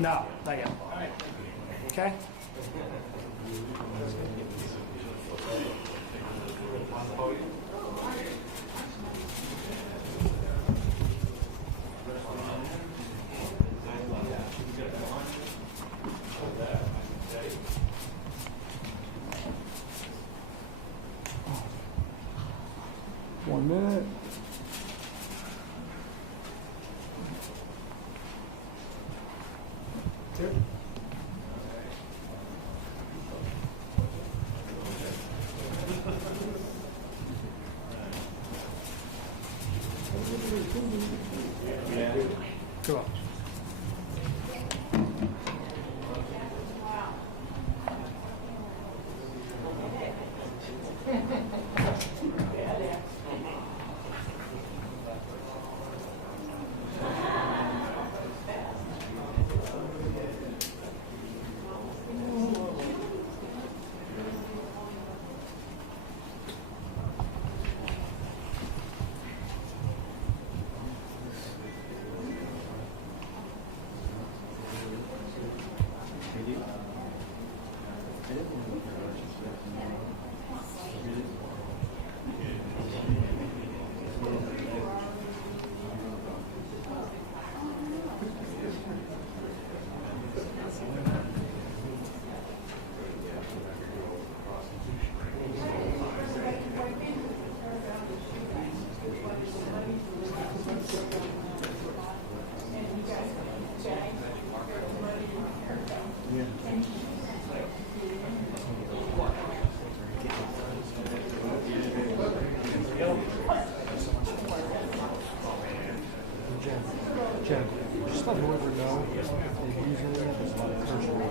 No, not yet. Okay? One minute. Two. Come on. Jen, just let whoever know, they usually have this lot of perjury.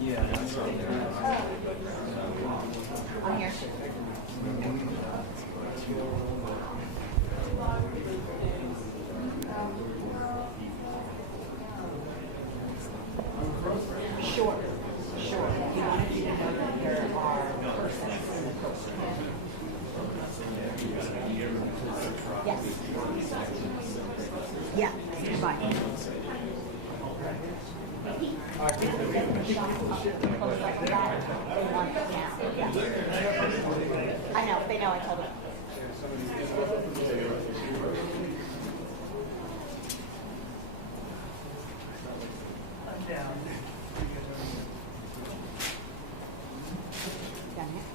Yeah, that's right there. I'm here. Sure. You wanted you to know that there are persons in the coast. Yes. Yeah. Bye. I know. They know. I told them. Down here.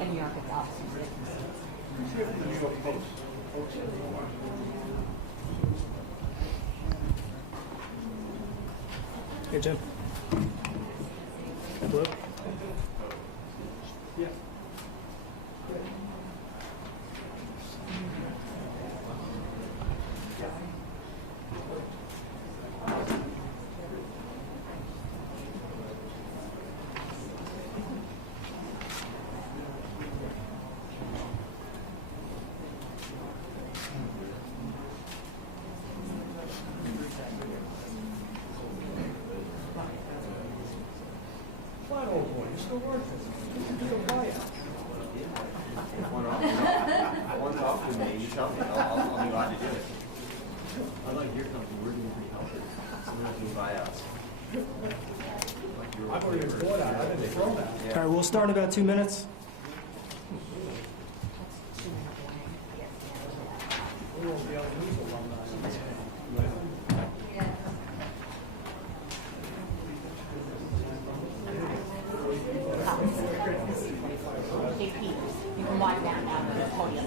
In New York, it's awesome. Hey, Jim. Hello? Yeah. What old boy? You're still working. You can do a buyout. One talk with me, you tell me, I'll be glad to do it. I like your company, we're doing pretty healthy. So we're not doing buyouts. I've already been bought out. I've been thrown out. Yeah. All right, we'll start in about 2 minutes. We won't be able to lose alumni. JP, you can walk down now to the podium.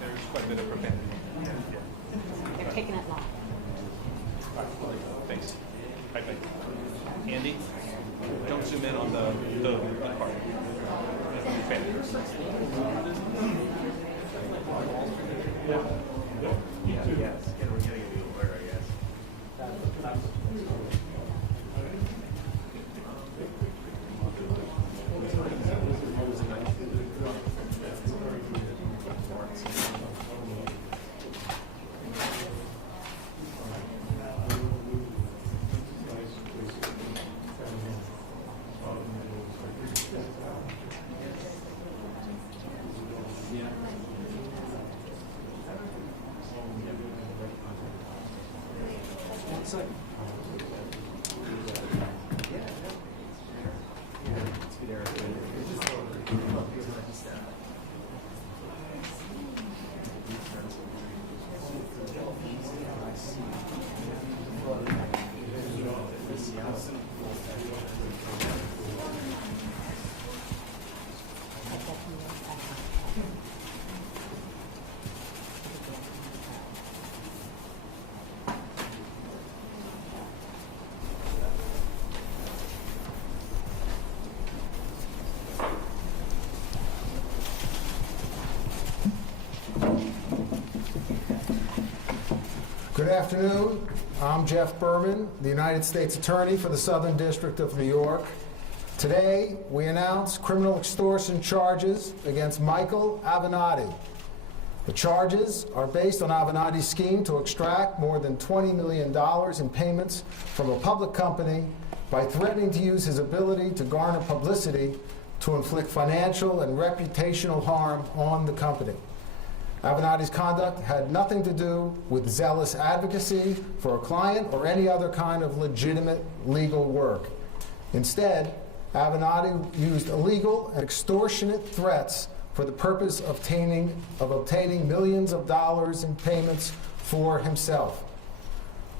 There's quite a bit of profanity. They're taking it long. Thanks. Bye bye. Andy, don't zoom in on the part. Profanity. Yes, and we're getting a new word, I guess. Second. Good afternoon. I'm Jeff Berman, the United States Attorney for the Southern District of New York. Today, we announce criminal extortion charges against Michael Avenatti. The charges are based on Avenatti's scheme to extract more than $20 million in payments from a public company by threatening to use his ability to garner publicity to inflict financial and reputational harm on the company. Avenatti's conduct had nothing to do with zealous advocacy for a client or any other kind of legitimate legal work. Instead, Avenatti used illegal and extortionate threats for the purpose of obtaining millions of dollars in payments for himself.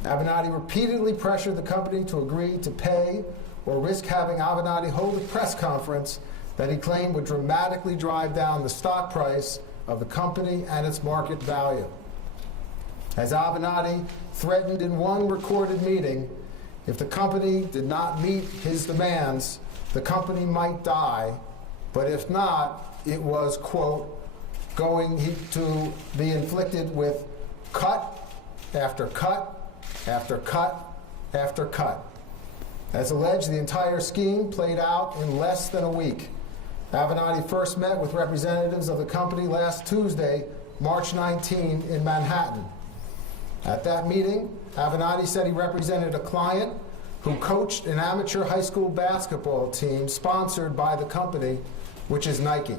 Avenatti repeatedly pressured the company to agree to pay or risk having Avenatti hold a press conference that he claimed would dramatically drive down the stock price of the company and its market value. As Avenatti threatened in one recorded meeting, if the company did not meet his demands, the company might die, but if not, it was, quote, going to be inflicted with cut after cut after cut after cut. As alleged, the entire scheme played out in less than a week. Avenatti first met with representatives of the company last Tuesday, March 19, in Manhattan. At that meeting, Avenatti said he represented a client who coached an amateur high school basketball team sponsored by the company, which is Nike.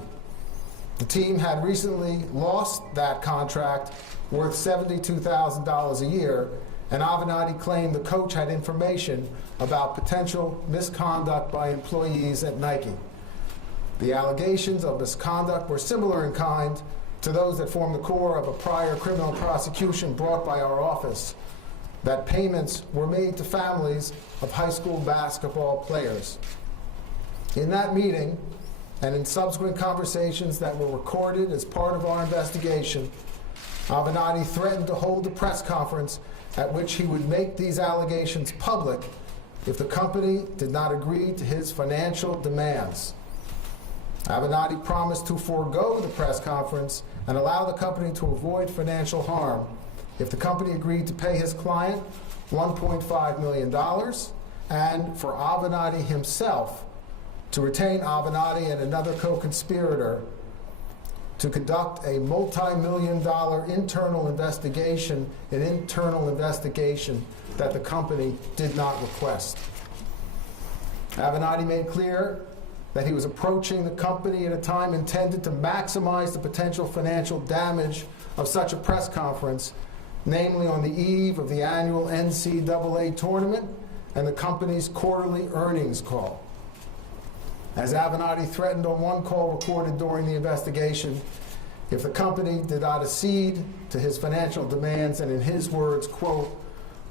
The team had recently lost that contract worth $72,000 a year, and Avenatti claimed the coach had information about potential misconduct by employees at Nike. The allegations of misconduct were similar in kind to those that form the core of a prior criminal prosecution brought by our office, that payments were made to families of high school basketball players. In that meeting, and in subsequent conversations that were recorded as part of our investigation, Avenatti threatened to hold a press conference at which he would make these allegations public if the company did not agree to his financial demands. Avenatti promised to forego the press conference and allow the company to avoid financial harm if the company agreed to pay his client $1.5 million and for Avenatti himself to retain Avenatti and another co-conspirator to conduct a multi-million-dollar internal investigation, that the company did not request. Avenatti made clear that he was approaching the company at a time intended to maximize the potential financial damage of such a press conference, namely on the eve of the annual NCAA tournament and the company's quarterly earnings call. As Avenatti threatened on one call recorded during the investigation, if the company did not accede to his financial demands, and in his words, quote,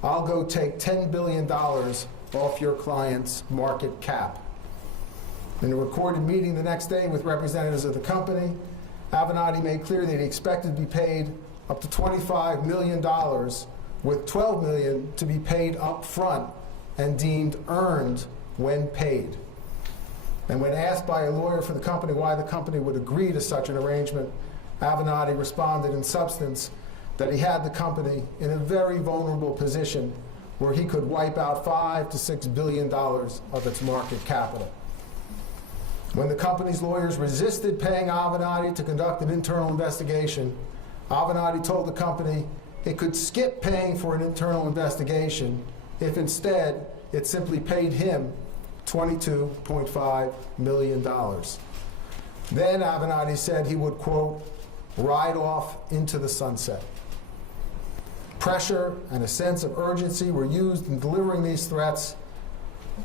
"I'll go take $10 billion off your client's market cap." In a recorded meeting the next day with representatives of the company, Avenatti made clear that he expected to be paid up to $25 million, with $12 million to be paid up front and deemed earned when paid. And when asked by a lawyer for the company why the company would agree to such an arrangement, Avenatti responded in substance that he had the company in a very vulnerable position where he could wipe out $5 to $6 billion of its market capital. When the company's lawyers resisted paying Avenatti to conduct an internal investigation, Avenatti told the company it could skip paying for an internal investigation if instead it simply paid him $22.5 million. Then Avenatti said he would, quote, "ride off into the sunset." Pressure and a sense of urgency were used in delivering these threats.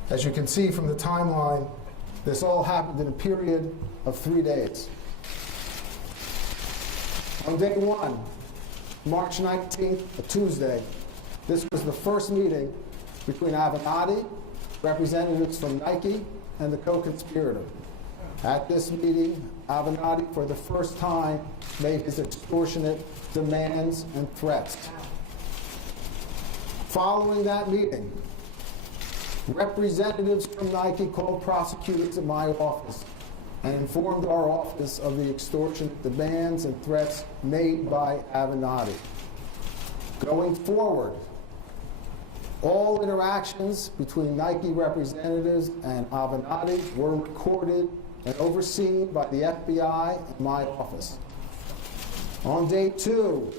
As you can see from the timeline, this all happened in a period of 3 days. On day one, March 19th, a Tuesday, this was the first meeting between Avenatti, representatives from Nike, and the co-conspirator. At this meeting, Avenatti, for the first time, made his extortionate demands and threats. Following that meeting, representatives from Nike called prosecutors at my office and informed our office of the extortionate demands and threats made by Avenatti. Going forward, all interactions between Nike representatives and Avenatti were recorded and overseen by the FBI and my office. On day two,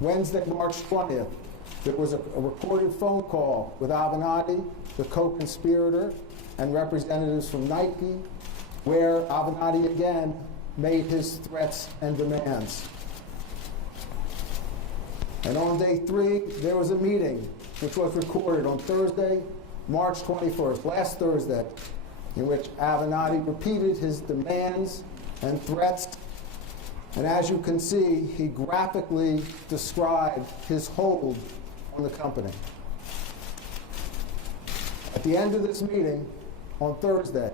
Wednesday, March 20th, there was a recorded phone call with Avenatti, the co-conspirator, and representatives from Nike, where Avenatti again made his threats and demands. And on day three, there was a meeting which was recorded on Thursday, March 21st, last Thursday, in which Avenatti repeated his demands and threats. And as you can see, he graphically described his hold on the company. At the end of this meeting, on Thursday,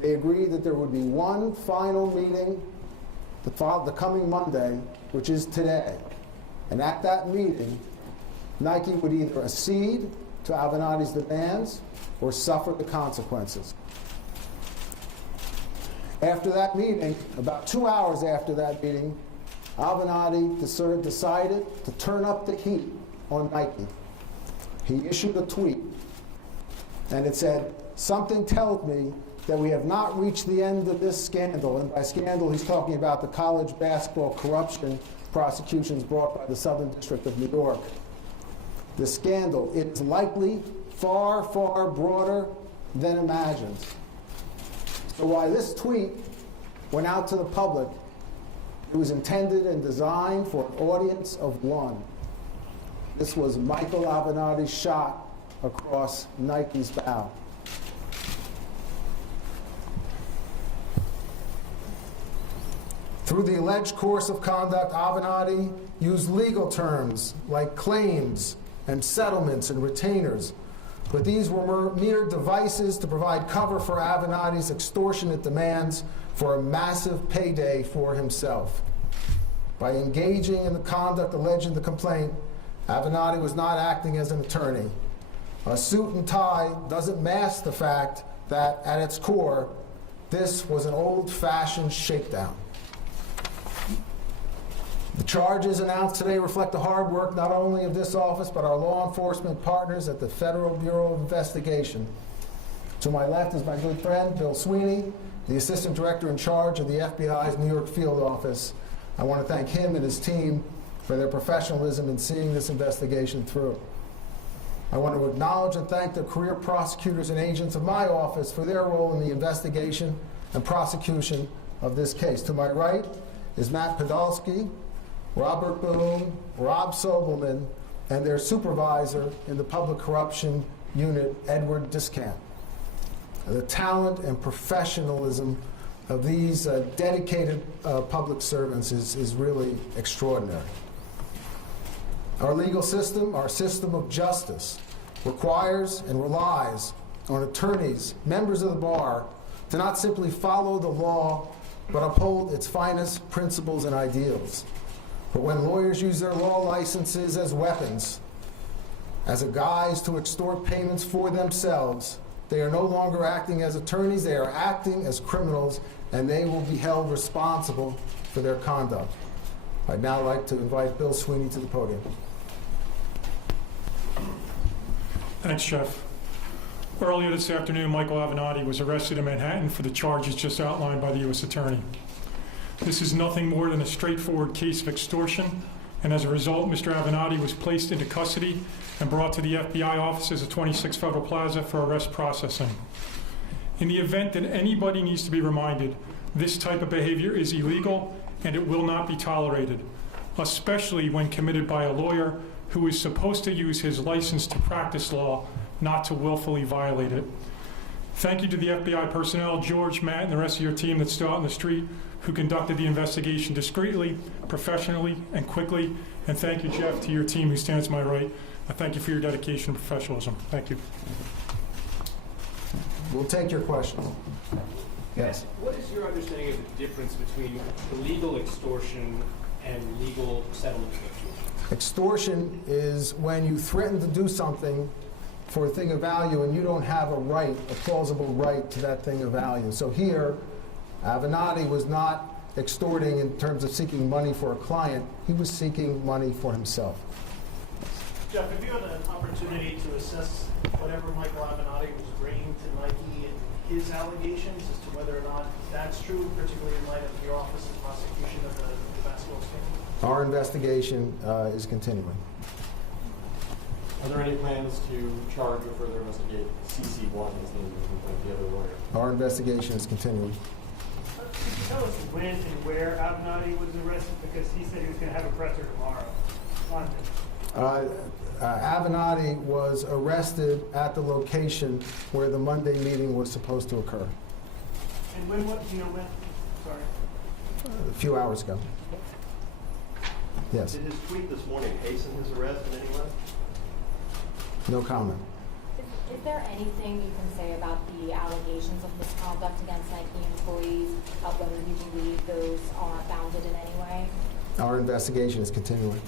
they agreed that there would be one final meeting the coming Monday, which is today. And at that meeting, Nike would either accede to Avenatti's demands or suffer the consequences. After that meeting, about 2 hours after that meeting, Avenatti decided to turn up the heat on Nike. He issued a tweet, and it said, "Something tells me that we have not reached the end of this scandal." And by scandal, he's talking about the college basketball corruption prosecutions brought by the Southern District of New York. The scandal is likely far, far broader than imagined. So while this tweet went out to the public, it was intended and designed for an audience of one. This was Michael Avenatti's shot across Nike's bow. Through the alleged course of conduct, Avenatti used legal terms like claims and settlements and retainers, but these were mere devices to provide cover for Avenatti's extortionate demands for a massive payday for himself. By engaging in the conduct alleged in the complaint, Avenatti was not acting as an attorney. A suit and tie doesn't mask the fact that, at its core, this was an old-fashioned shakedown. The charges announced today reflect the hard work not only of this office, but our law enforcement partners at the Federal Bureau of Investigation. To my left is my good friend, Bill Sweeney, the Assistant Director in charge of the FBI's New York Field Office. I want to thank him and his team for their professionalism in seeing this investigation through. I want to acknowledge and thank the career prosecutors and agents of my office for their role in the investigation and prosecution of this case. To my right is Matt Podolsky, Robert Boone, Rob Sobelman, and their supervisor in the Public Corruption Unit, Edward Discamp. The talent and professionalism of these dedicated public servants is really extraordinary. Our legal system, our system of justice, requires and relies on attorneys, members of the bar, to not simply follow the law, but uphold its finest principles and ideals. But when lawyers use their law licenses as weapons, as a guise to extort payments for themselves, they are no longer acting as attorneys, they are acting as criminals, and they will be held responsible for their conduct. I'd now like to invite Bill Sweeney to the podium. Thanks, Jeff. Earlier this afternoon, Michael Avenatti was arrested in Manhattan for the charges just outlined by the U.S. Attorney. This is nothing more than a straightforward case of extortion, and as a result, Mr. Avenatti was placed into custody and brought to the FBI offices at 26 Federal Plaza for arrest processing. In the event that anybody needs to be reminded, this type of behavior is illegal and it will not be tolerated, especially when committed by a lawyer who is supposed to use his license to practice law, not to willfully violate it. Thank you to the FBI personnel, George, Matt, and the rest of your team that's still out in the street, who conducted the investigation discreetly, professionally, and quickly. And thank you, Jeff, to your team who stands to my right. I thank you for your dedication and professionalism. Thank you. We'll take your questions. Yes. What is your understanding of the difference between legal extortion and legal settlement negotiations? Extortion is when you threaten to do something for a thing of value and you don't have a right, a plausible right to that thing of value. So here, Avenatti was not extorting in terms of seeking money for a client. He was seeking money for himself. Jeff, have you had an opportunity to assess whatever Michael Avenatti was bringing to Nike and his allegations as to whether or not that's true, particularly in light of your office's prosecution of the basketball scandal? Our investigation is continuing. Are there any plans to charge or further investigate CC1 as named the other lawyer? Our investigation is continuing. Can you tell us when and where Avenatti was arrested? Because he said he was going to have a presser tomorrow. London. Avenatti was arrested at the location where the Monday meeting was supposed to occur, And when, what, do you know when? Sorry. a few hours ago. Yes, Did his tweet this morning hasten his arrest in any way? no comment. Is there anything you can say about the allegations of misconduct against Nike employees, whether you believe those are founded in any way? Our investigation is continuing.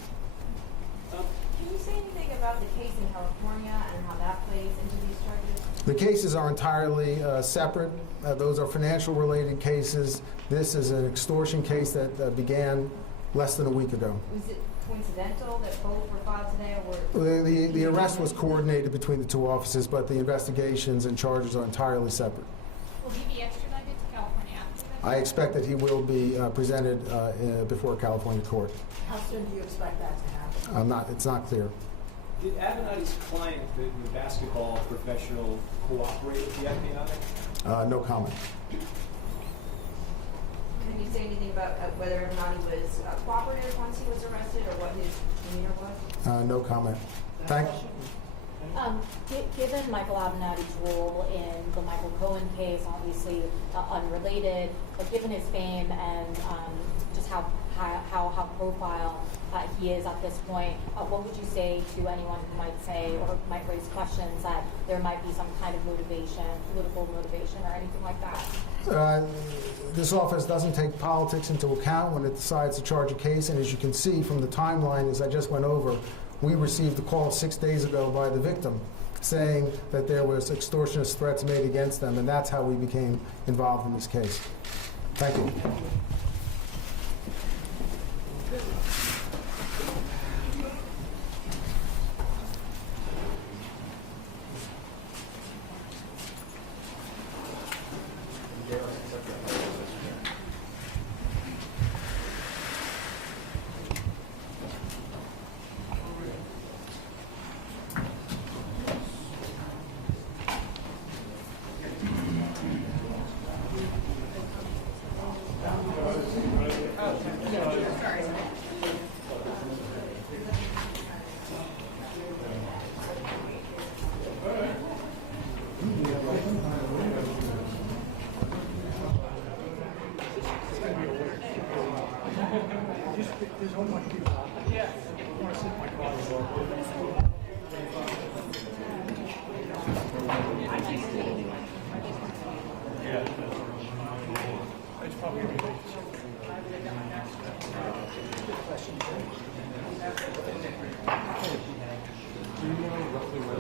Can you say anything about the case in California and how that plays into these charges? The cases are entirely separate. Those are financial related cases. This is an extortion case that began less than a week ago. Was it coincidental that both were filed today, or were... The arrest was coordinated between the two offices, but the investigations and charges are entirely separate. Will he be extradited to California after that? I expect that he will be presented before a California court. How soon do you expect that to happen? It's not clear. Did Avenatti's client, the basketball professional, cooperate with the FBI? No comment. Can you say anything about whether or not he was cooperative once he was arrested, or what his demeanor was? No comment. Given Michael Avenatti's role in the Michael Cohen case, obviously unrelated, but given his fame and just how profile he is at this point, what would you say to anyone who might say or might raise questions that there might be some kind of motivation, political motivation, or anything like that? This office doesn't take politics into account when it decides to charge a case, and as you can see from the timeline, as I just went over, we received a call 6 days ago by the victim saying that there was extortionist threats made against them, and that's how we became involved in this case. Thank you. Do you know roughly where